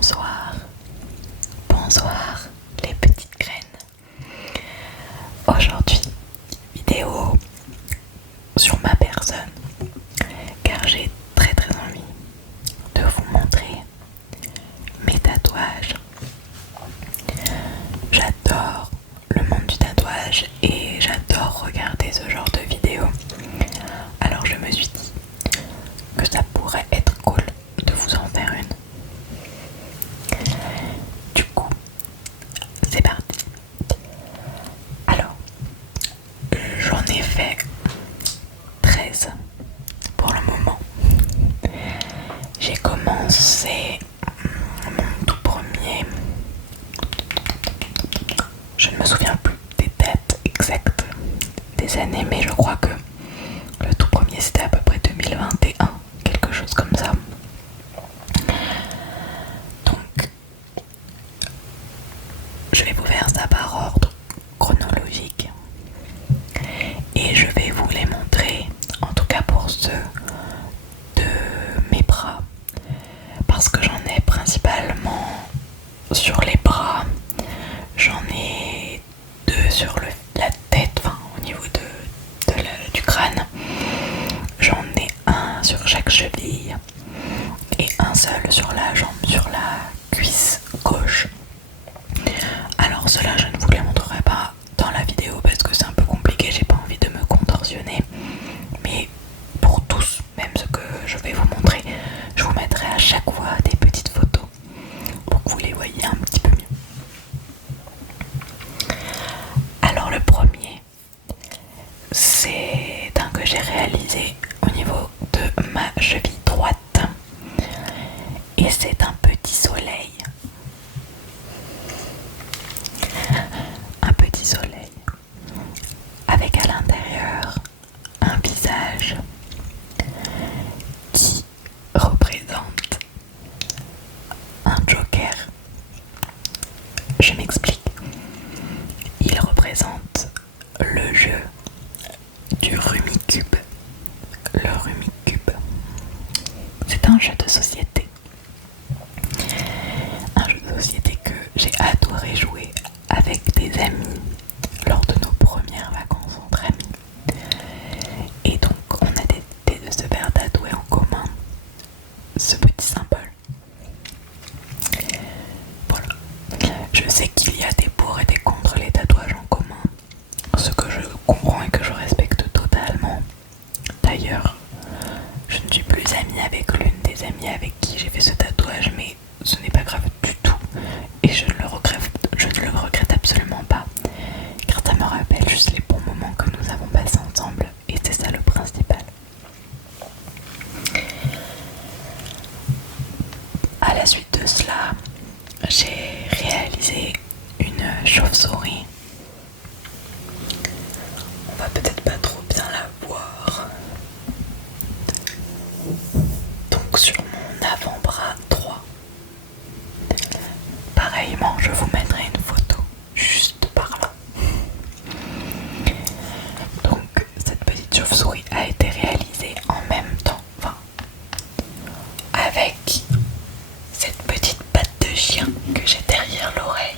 Bonsoir, bonsoir les petites graines. Aujourd'hui, vidéo sur ma personne, car j'ai très envie de vous montrer mes tatouages. J'adore le monde du tatouage et j'adore regarder ce genre de vidéos. Alors je me suis dit que ça pourrait être cool de vous en faire une. Du coup, c'est parti. Alors, j'en ai fait 13 pour le moment. J'ai commencé mon tout premier. Je ne me souviens plus des dates exactes des années, mais je crois que le tout premier c'était à peu près 2021, quelque chose comme ça. Donc, je vais vous faire ça par ordre chronologique et je vais vous les montrer, en tout cas pour ceux de mes bras, parce que j'en ai principalement sur les bras, j'en ai deux sur la tête, enfin au niveau du crâne, j'en ai un sur chaque cheville et un seul sur la jambe, sur la cuisse gauche. Alors cela je ne vous les montrerai pas dans la vidéo parce que c'est un peu compliqué, j'ai pas envie de me contorsionner, mais pour tous, même ce que je vais vous montrer, je vous mettrai à chaque fois des petites photos pour que vous les voyez un petit peu mieux. Alors le premier, c'est un que j'ai réalisé au niveau de ma cheville droite et c'est un petit soleil. Un petit soleil avec à l'intérieur un visage qui représente un joker. Je m'explique. Il représente le jeu du Rumicube. Le Rumicube, c'est un jeu de société. Un jeu de société que j'ai adoré jouer avec des amis lors de nos premières vacances entre amis. Et donc on a décidé de se faire tatouer en commun ce petit symbole. Voilà. Je sais qu'il y a des pour et des contre les tatouages en commun, ce que je comprends et que je respecte totalement. D'ailleurs, je ne suis plus amie avec l'une des amies avec qui j'ai fait ce tatouage, mais ce n'est pas grave du tout et je ne le regrette absolument pas, car ça me rappelle juste les bons moments que nous avons passés ensemble et c'est ça le principal. À la suite de cela, j'ai réalisé une chauve-souris. On va peut-être pas trop bien la voir. Donc sur mon avant-bras droit. Pareillement, je vous mettrai une photo juste par là. Donc cette petite chauve-souris a été réalisée en même temps, enfin, avec cette petite patte de chien que j'ai derrière l'oreille.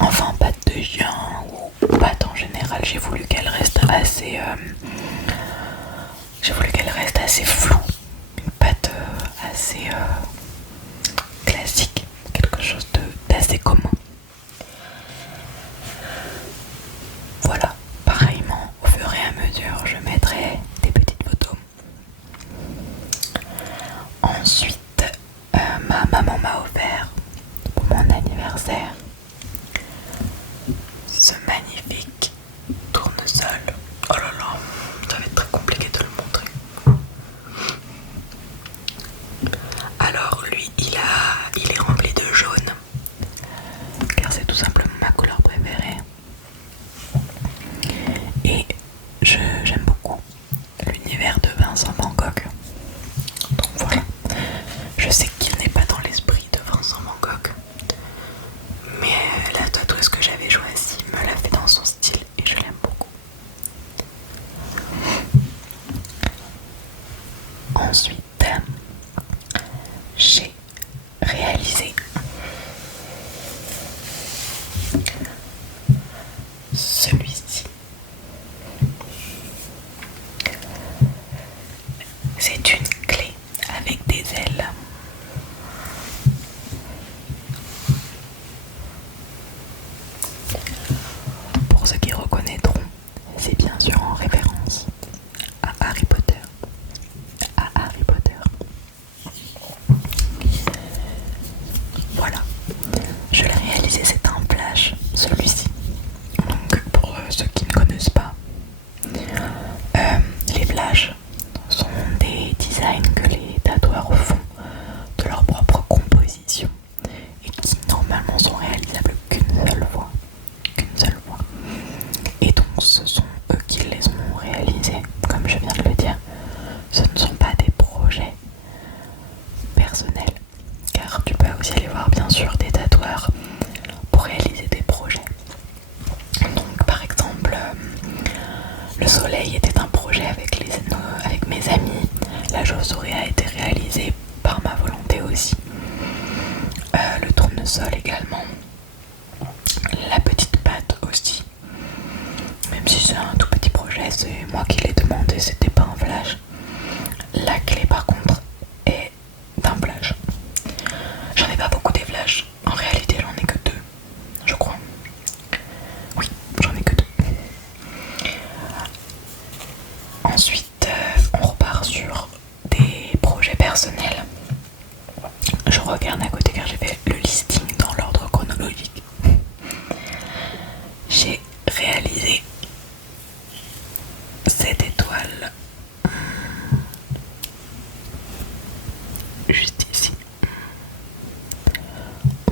Enfin, patte de chien ou patte en général, j'ai voulu qu'elle reste assez floue, une patte assez classique, quelque chose d'assez commun. Voilà, pareillement, au fur et à mesure, je mettrai des petites photos. Ensuite, ma maman m'a offert pour mon anniversaire ce magnifique tournesol. Oh là là, ça va être très compliqué de le montrer. Alors lui, il est rempli de jaune, car c'est tout simplement ma couleur préférée. Et j'aime beaucoup l'univers de Vincent Van Gogh. Donc voilà, je sais qu'il n'est pas dans l'esprit de Vincent Van Gogh, mais la tatoueuse que j'avais choisie me l'a fait dans son style et je l'aime beaucoup. Ensuite, la chauve-souris a été réalisée par ma volonté aussi. Le tournesol également. La petite patte aussi. Même si c'est un tout petit projet, c'est moi qui l'ai demandé, c'était pas un flash. La clé par contre est d'un flash. J'en ai pas beaucoup des flashs. En réalité j'en ai que deux, je crois. Oui, j'en ai que deux. Ensuite, on repart sur des projets personnels. Je regarde à côté car j'ai fait le listing dans l'ordre chronologique. J'ai réalisé cette étoile juste ici.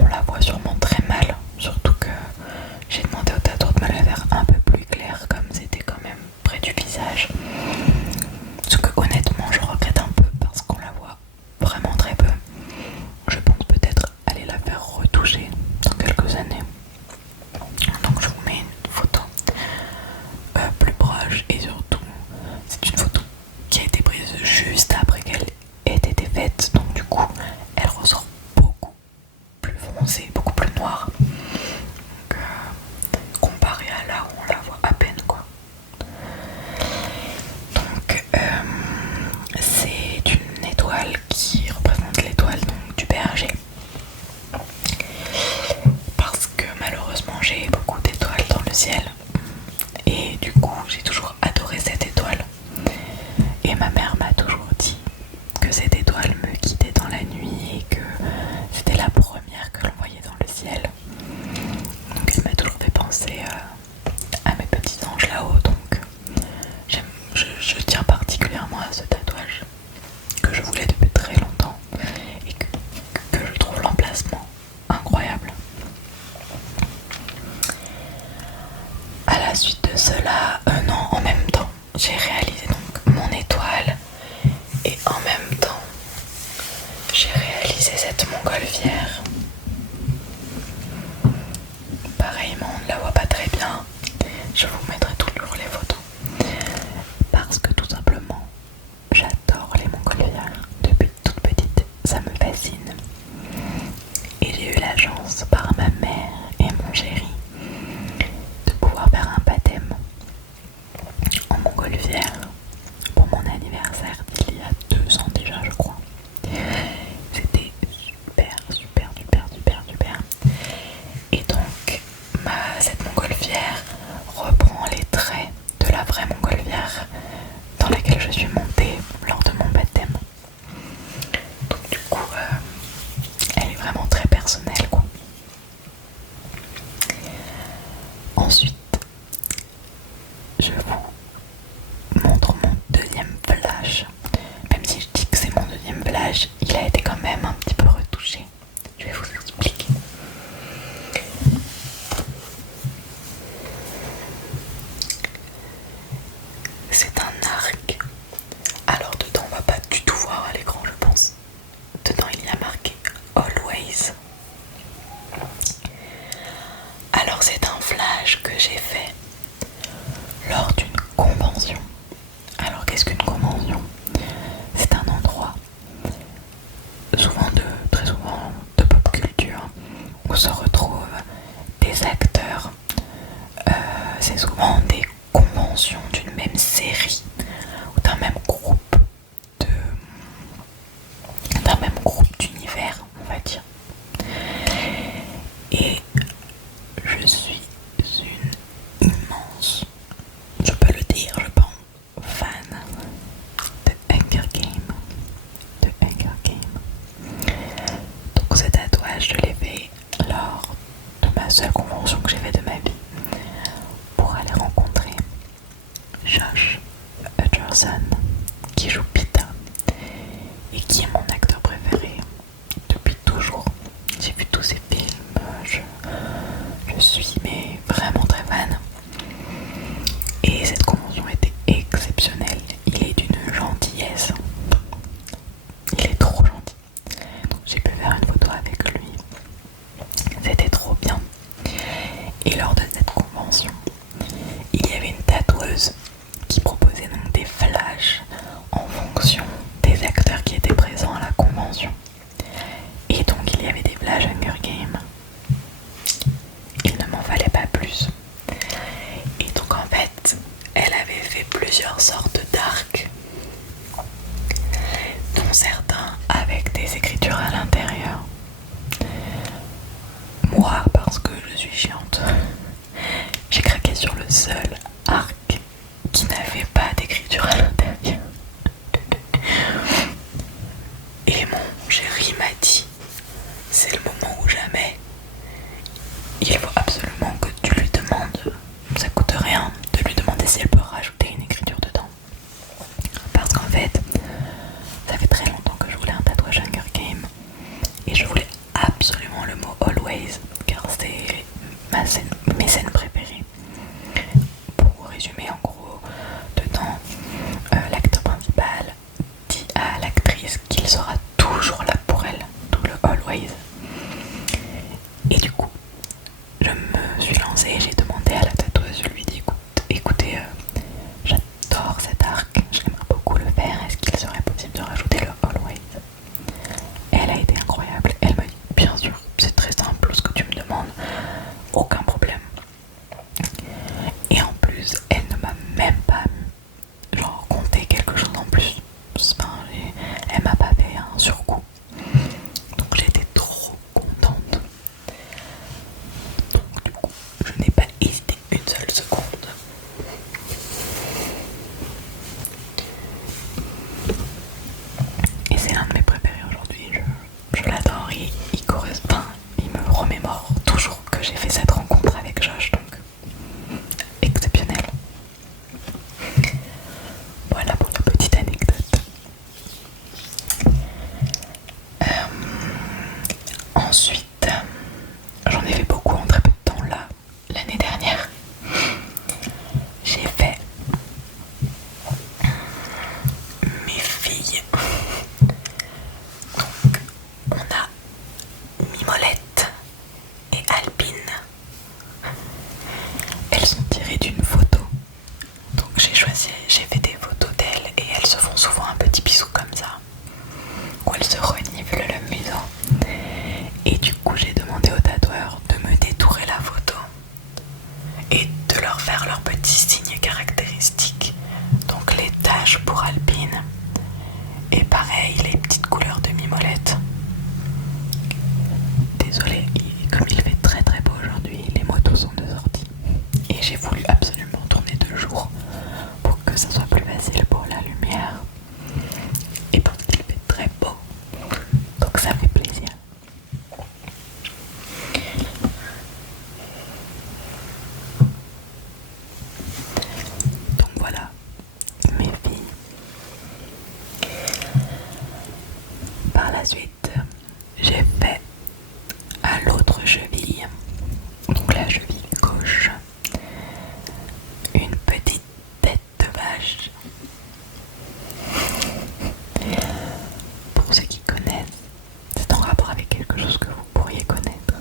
On la voit sûrement très mal, surtout que j'ai demandé au tatoueur de me la faire un peu plus claire comme c'était quand même près du visage. Ce que honnêtement je regrette un peu parce qu'on la voit vraiment très peu. Je pense peut-être aller la faire retoucher dans quelques années. Donc je vous mets une photo plus proche et surtout c'est une photo qui a été prise juste après qu'elle ait été faite. Donc du coup elle ressort beaucoup plus foncée, beaucoup plus noire. Donc, comparé à là où on la voit à peine quoi. Donc c'est une étoile qui représente l'étoile donc du berger. Parce que malheureusement j'ai beaucoup d'étoiles dans le ciel. Et du coup j'ai toujours adoré cette étoile. Et ma mère m'a toujours dit que cette étoile me guidait dans la nuit et que c'était la première que l'on voyait dans le ciel. Donc elle m'a toujours fait penser à mes petits anges là-haut. Donc je tiens particulièrement à ce tatouage que je voulais depuis très longtemps et que je trouve l'emplacement incroyable. À la suite de cela, non, en même temps, j'ai réalisé donc mon étoile et en même temps, j'ai réalisé cette montgolfière. Pareillement, on ne la voit pas très bien. Je vous mettrai toujours les photos. Parce que tout simplement, j'adore les montgolfières. Depuis toute petite, ça me fascine. Et j'ai eu la chance par ma mère et mon chéri de pouvoir faire un baptême en montgolfière pour mon anniversaire d'il y a 2 ans déjà je crois. C'était super. Et donc cette montgolfière reprend les traits de la vraie montgolfière dans laquelle je suis montée lors de mon baptême. Donc du coup elle est vraiment très personnelle quoi. Ensuite je vous montre mon deuxième flash. Même si je dis que c'est mon deuxième flash, il a été quand même un petit peu retouché. Je vais vous expliquer. C'est un arc. Alors dedans on va pas du tout voir à l'écran je pense. Dedans il y a marqué Always. Alors c'est un flash que j'ai fait lors d'une convention. Alors qu'est-ce qu'une convention? C'est un endroit très souvent de pop culture où se retrouvent des acteurs. C'est souvent des conventions d'une même série ou d'un même groupe d'univers, on va dire. Et je suis une immense, je peux le dire, je pense, fan de Hunger Games. Donc ce tatouage, je l'ai fait lors de ma seule convention que j'ai faite de ma vie pour aller rencontrer Josh Hutcherson qui joue Peter et qui est mon acteur préféré depuis toujours. J'ai vu tous ses films, je suis mais vraiment très fan. Et cette convention était exceptionnelle. Il est d'une gentillesse. Il est trop gentil. Donc j'ai pu faire une photo avec lui. C'était trop bien. Et lors de cette convention, il y avait une tatoueuse qui proposait donc des flashs en fonction des dont certains avec des écritures à l'intérieur. Moi, parce que je suis chiante, j'ai craqué sur le seul arc qui n'avait pas d'écriture à l'intérieur. Et mon chéri m'a dit, c'est le moment ou jamais. Il faut absolument que tu lui demandes, ça coûte rien, de lui demander si elle peut rajouter une écriture dedans. Parce qu'en fait, ça fait très longtemps que je voulais un tatouage Hunger Game et je voulais absolument le mot always car c'est mes scènes préférées. Pour résumer, en gros, dedans, l'acteur principal dit à l'actrice qu'il sera toujours là pour elle, tout le always. Et du coup, je me suis lancée et j'ai demandé à la tatoueuse, je lui ai dit écoutez, j'adore cet arc, j'aimerais beaucoup le faire, est-ce qu'il serait possible de rajouter le always? Elle a été incroyable, elle m'a dit bien sûr, c'est très simple ce que tu me demandes, aucun problème. Et en plus, elle ne m'a même pas genre compté quelque chose en plus. Enfin, elle m'a pas fait un surcoût. Donc j'étais trop contente. Donc du coup, je n'ai pas hésité une seule seconde. Et c'est l'un de mes préférés aujourd'hui. Je l'adore. Il correspond. Il me remémore toujours que j'ai fait cette rencontre avec Josh. Donc exceptionnel. Voilà pour la petite anecdote. Ensuite, j'en ai fait beaucoup en très peu de temps là. L'année dernière, j'ai fait mes filles. Donc, on a Mimolette et Alpine. Elles sont tirées d'une photo. Donc j'ai fait des photos d'elles et elles se font souvent un petit bisou comme ça. Où elles se reniflent le museau. Et du coup j'ai demandé au tatoueur de me détourer la photo et de leur faire leurs petits signes caractéristiques. Donc les taches pour Alpine et pareil les petites couleurs de Mimolette. Désolée, comme il fait très très beau aujourd'hui, les motos sont de sortie. Et j'ai voulu absolument tourner de jour pour que ça soit plus facile pour la lumière. Et parce qu'il fait très beau. Donc ça fait plaisir. Donc voilà, mes filles. Par la suite, j'ai fait à l'autre cheville, donc la cheville gauche, une petite tête de vache. Pour ceux qui connaissent, c'est en rapport avec quelque chose que vous pourriez connaître.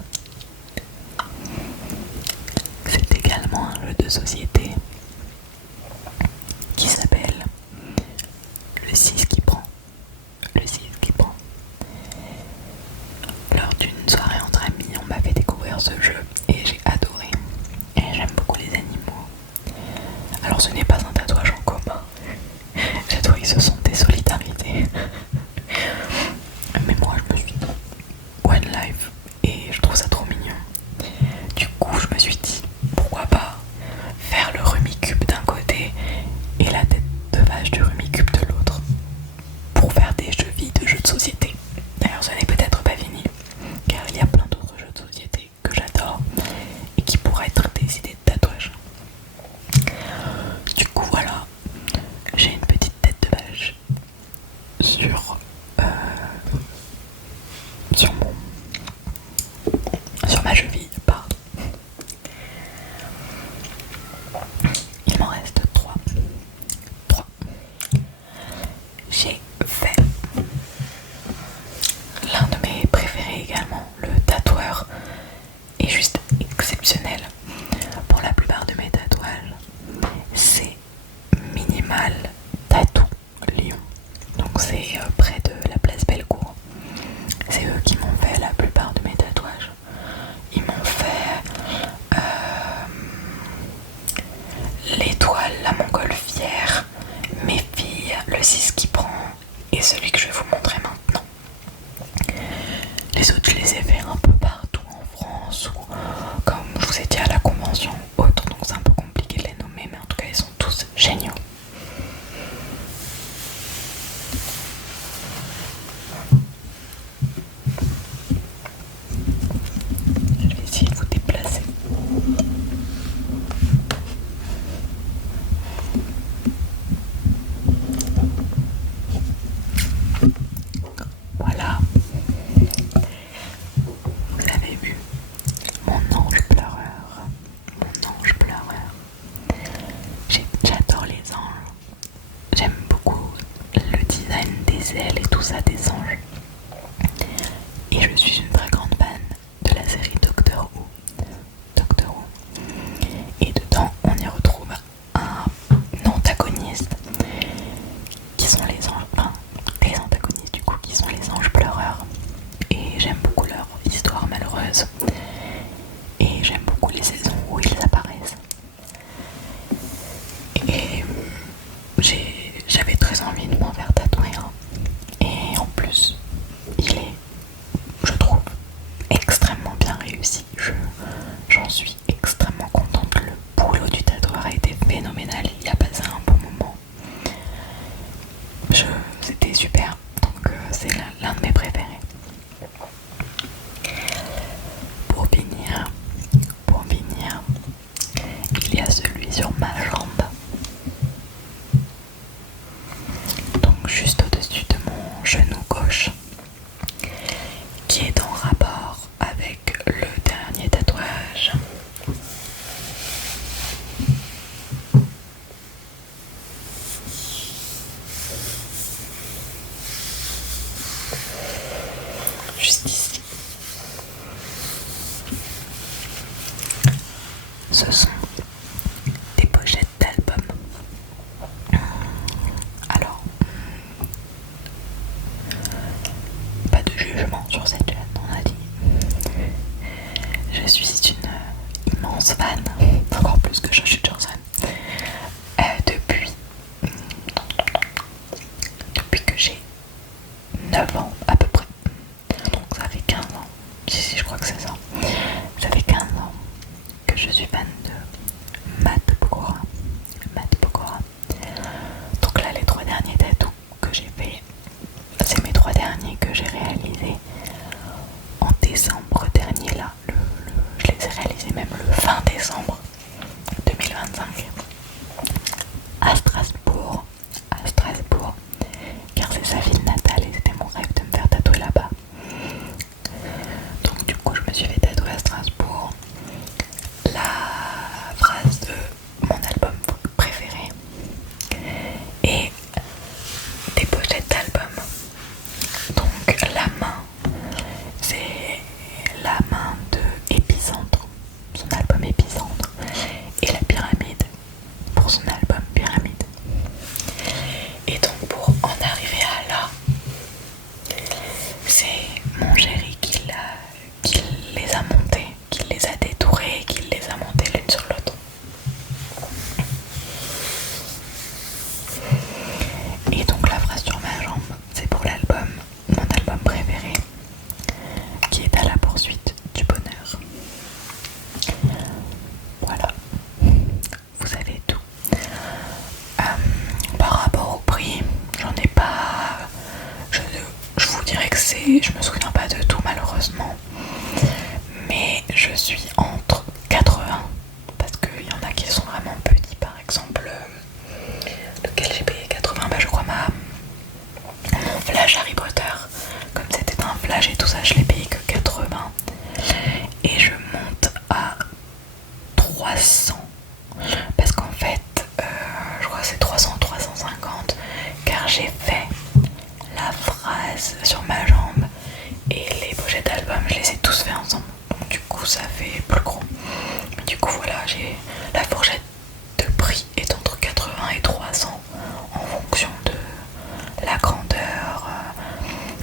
C'est également un jeu de société qui s'appelle le 6 qui prend. Le 6 qui prend. Lors d'une soirée entre amis, on m'a fait découvrir ce jeu et j'ai adoré. Et j'aime beaucoup les animaux. Alors ce n'est pas un tatouage en commun. J'ai trouvé que ce sont des solidarités. Mais moi je me suis dit One Life et je trouve ça trop mignon. Du coup je me suis dit pourquoi pas faire le Rumicube d'un côté et la tête de vache du Rumicube de l'autre pour faire des chevilles de jeux de société. D'ailleurs ce n'est peut-être pas fini car il y a plein d'autres jeux de société que j'adore et qui pourraient être des idées de tatouage. Du coup voilà, j'ai une petite tête de vache sur ma cheville, pardon. Il m'en reste 3. J'ai fait Les autres, je les ai fait un peu partout en France ou comme je vous ai dit à la convention ou autre, donc c'est un peu compliqué de les nommer, mais en tout cas ils sont tous géniaux. Je vais essayer de vous déplacer. Voilà. Vous avez vu mon ange pleureur. Mon ange pleureur. J'adore les anges. J'aime beaucoup le design des ailes et tout ça des anges. Et je suis une très grande fan de la série Doctor Who. Doctor Who. Et dedans, on y retrouve un antagoniste qui sont les anges, enfin, les antagonistes du coup, qui sont les anges pleureurs. Et j'aime beaucoup leur histoire malheureuse. Et j'aime beaucoup les saisons où ils apparaissent. Et j'avais très envie de m'en faire tatouer un. Et en plus, il est, je trouve, extrêmement bien réussi. J'en suis extrêmement contente. Le boulot du tatoueur a été phénoménal. Il a passé un bon moment. C'était super. Donc c'est l'un de mes préférés. Pour finir, il y a celui sur ma jambe. Donc juste au-dessus de mon genou gauche, qui est en rapport avec le dernier tatouage. Juste ici. Ce sont des pochettes d'albums. Alors, pas de jugement sur cette chaîne, on a dit. Je suis une immense fan, encore plus que Joshua Johnson, depuis que j'ai 9 ans à peu près. Donc ça fait 15 ans. Si, je crois que c'est ça. Ça fait 15 ans que je suis fan de Matt Pokora. Donc là, les 3 derniers tatous que j'ai fait, c'est mes 3 derniers que j'ai réalisés en décembre dernier. Là, je les ai réalisés même le 20 décembre 2025 à Strasbourg, car c'est sa ville natale et c'était mon rêve de me faire tatouer là-bas. Donc du coup, je me suis fait tatouer à Strasbourg la phrase de mon album préféré et des pochettes d'albums. Donc la main, c'est la main de Épicentre, son album Épicentre, et la pyramide pour son album Pyramide. Et donc pour en arriver à là, c'est mon chéri qui les a montés, qui les a détourés, qui les a montés l'une sur l'autre. Et donc la phrase sur ma jambe, c'est pour l'album, mon album préféré, qui est à la poursuite du bonheur. Voilà, vous savez tout. Par rapport au prix, j'en ai pas. Je vous dirais que je me souviens pas de tout malheureusement, mais je suis entre 80, parce qu'il y en a qui sont vraiment petits, par exemple, lequel j'ai payé 80, je crois mon flash Harry Potter, comme c'était un flash et tout ça, je l'ai payé que 80, et je monte à 300, parce qu'en fait, je crois que c'est 300 ou 350, car j'ai fait la phrase sur ma jambe et les pochettes d'album, je les ai tous fait ensemble, donc du coup ça fait plus gros. Mais du coup voilà, j'ai la fourchette de prix est entre 80 et 300 en fonction de la grandeur,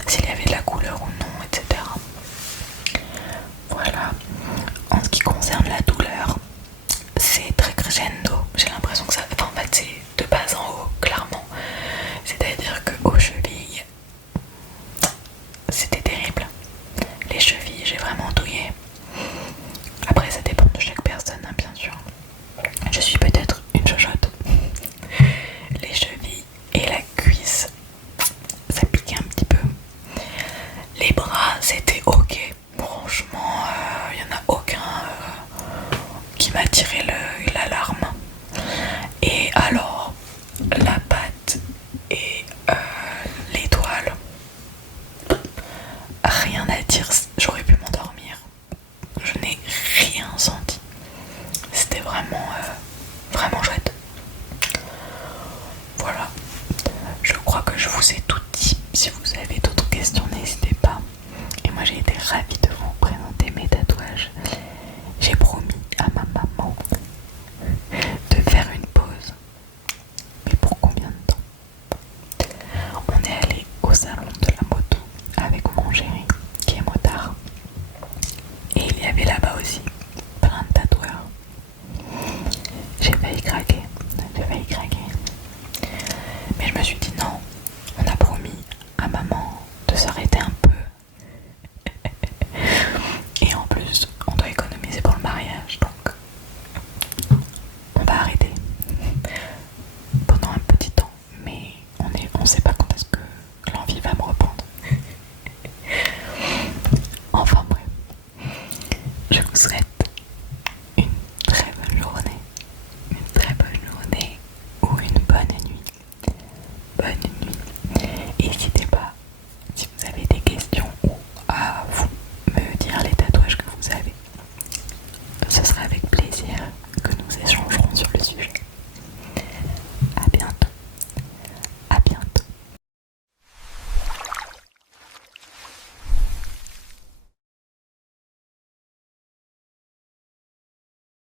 s'il y avait de la couleur ou non, etc. Voilà. En ce qui concerne la douleur, c'est très crescendo. J'ai l'impression que ça, enfin, en fait c'est de bas en haut, clairement. C'est-à-dire que aux chevilles, c'était terrible. m'a tiré l'alarme. Et alors, la pâte et l'étoile, rien à dire, j'aurais pu m'endormir. Je n'ai rien senti. C'était vraiment, vraiment chouette. Voilà, je crois que je vous ai tout dit. Si vous avez d'autres questions, n'hésitez pas. Et moi j'ai été ravie de vous présenter mes tatouages. J'ai promis à ma maman de faire une pause. Mais pour combien de temps? On est allé au salon de la moto avec mon chéri qui est motard. Et il y avait là-bas aussi plein de tatoueurs. J'ai failli craquer. Mais je me suis dit non, on a promis à maman de s'arrêter un peu. Et en plus, on doit économiser pour le mariage, donc on va arrêter pendant un petit temps. Mais on sait pas quand est-ce